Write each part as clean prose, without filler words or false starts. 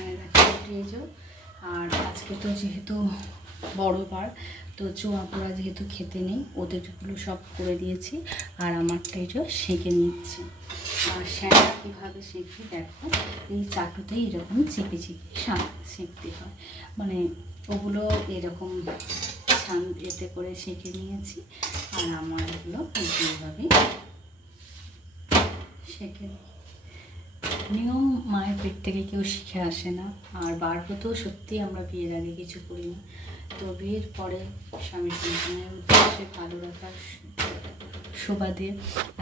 এখানে দেখো। আর আজকে তো যেহেতু বড় বার, তো চোয়াপোড়া যেহেতু খেতে নেই, ওদেরগুলো সব করে দিয়েছি। আর আমারটা এই যে সেঁকে নিচ্ছি। আর শ্যাঁটা কীভাবে সেঁকে দেখো, এই চাটুতেই এরকম চেপে চেপে সেঁকতে হয়। মানে ওগুলো এরকম এতে করে সেঁকে নিয়েছি। আর আমার এগুলো এইভাবেই সেঁকে নিয়ম মায়ের পেট থেকে কেউ শিখে আসে না। আর বারবতেও সত্যি আমরা বিয়ের আগে কিছু করি না। তো বিয়ের পরে স্বামী সন্তানের উদ্দেশ্যে ভালো রাখার সুবাদে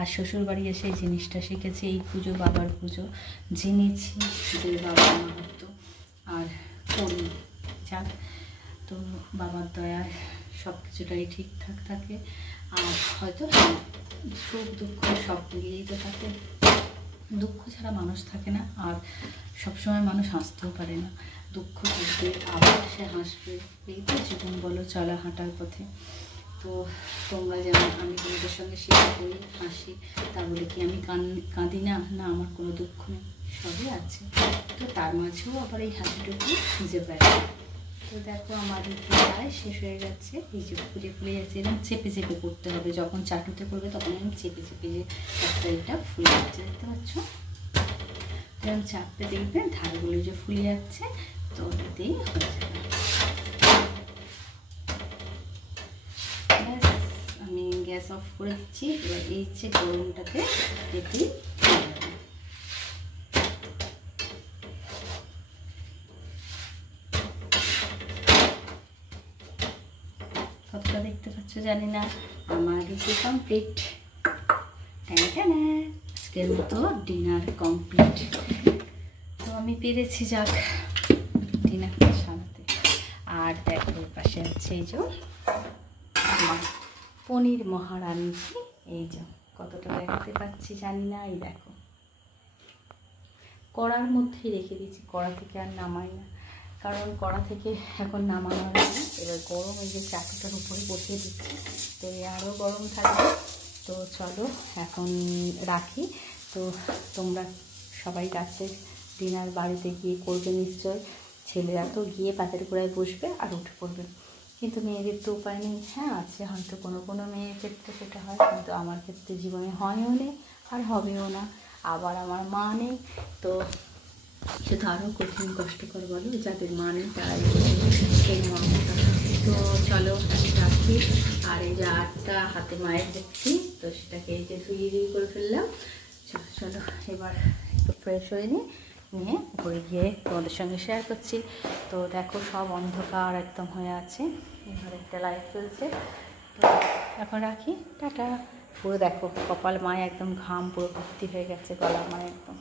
আর শ্বশুরবাড়ি এসে এই জিনিসটা শিখেছি। এই পুজো বাবার পুজো জেনেছি যে বাবার মাহাত্ম্য, আর করি যাক। তো বাবার দয়ায় সব কিছুটাই ঠিকঠাক থাকে। আর হয়তো সুখ দুঃখ সব মিলিয়েই তো থাকে। দুঃখ ছাড়া মানুষ থাকে না, আর সবসময় মানুষ হাসতেও পারে না। দুঃখ থাকবে, আবার সে হাসবে। এই তো জীবন বলো, চলা হাঁটার পথে। তো তোমরা যেমন, আমি তোমাদের সঙ্গে শেয়ার করি, হাসি, তা বলে কি আমি কাঁদি না? না, আমার কোনো দুঃখ নেই, সবই আছে। তো তার মাঝেও আবার এই হাসিটুকু খুঁজে পাই। তো দেখো আমার প্রায় শেষ হয়ে যাচ্ছে। এই যে ফুলে ফুলে যাচ্ছে, এরকম চেপে চেপে করতে হবে। যখন চাটুতে করবে তখন আমি চেপে চেপে যে একটা ফুলে যাচ্ছে, দেখতে পাচ্ছ? এরকম চাপতে দেখবে ধারগুলো যে ফুলে যাচ্ছে, তো এতেই হয়ে যাবে। আমি গ্যাস অফ করে দিচ্ছি। এবার এই যে গরমটাতে এটি কতটা দেখতে পাচ্ছ জানি না। আমার রুটি কমপ্লিট। আজকের মতো ডিনার কমপ্লিট। তো আমি পেরেছি, যাক, ডিনারটা সারাতে। আর দেখো পাশে আছে এই যে আমার পনির মহারানিজি। এই যে কতটা দেখতে পাচ্ছি জানি না। এই দেখো কড়ার মধ্যেই রেখে দিয়েছি, কড়া থেকে আর নামাই না, কারণ কড়া থেকে এখন নামানো হয় না। এবার গরম এই যে চাটুটার উপরে বসিয়ে দিচ্ছি, তো আরও গরম থাকবে। তো চলো এখন রাখি। তো তোমরা সবাই রাত্রে ডিনার বাড়িতে গিয়ে করবে নিশ্চয়। ছেলেরা তো গিয়ে পাতের গোড়ায় বসবে আর উঠে পড়বে, কিন্তু মেয়েদের তো উপায় নেই। হ্যাঁ আছে হয়তো কোনো কোনো মেয়ের ক্ষেত্রে সেটা হয়, কিন্তু আমার ক্ষেত্রে জীবনে হয়ও নেই আর হবেও না। আবার আমার মা নেই, তো সেটা আরও কঠিন কষ্টকর বলো। যাদের মা নেই তারাই সেই মমতা। তো চলো রাখি। আর এই যে আটটা হাতে মায়ের দেখছি, তো সেটাকে এই যে ধুয়ে করে ফেললাম। চলো এবার একটু ফ্রেশ হয়ে নিয়ে উপরে গিয়ে তোমাদের সঙ্গে শেয়ার করছি। তো দেখো সব অন্ধকার একদম হয়ে আছে, এবার একটা লাইট চলছে। তো এখন রাখি, টাটা। পুরো দেখো কপাল মায় একদম ঘাম পুরো ভর্তি হয়ে গেছে, গলা মায় একদম।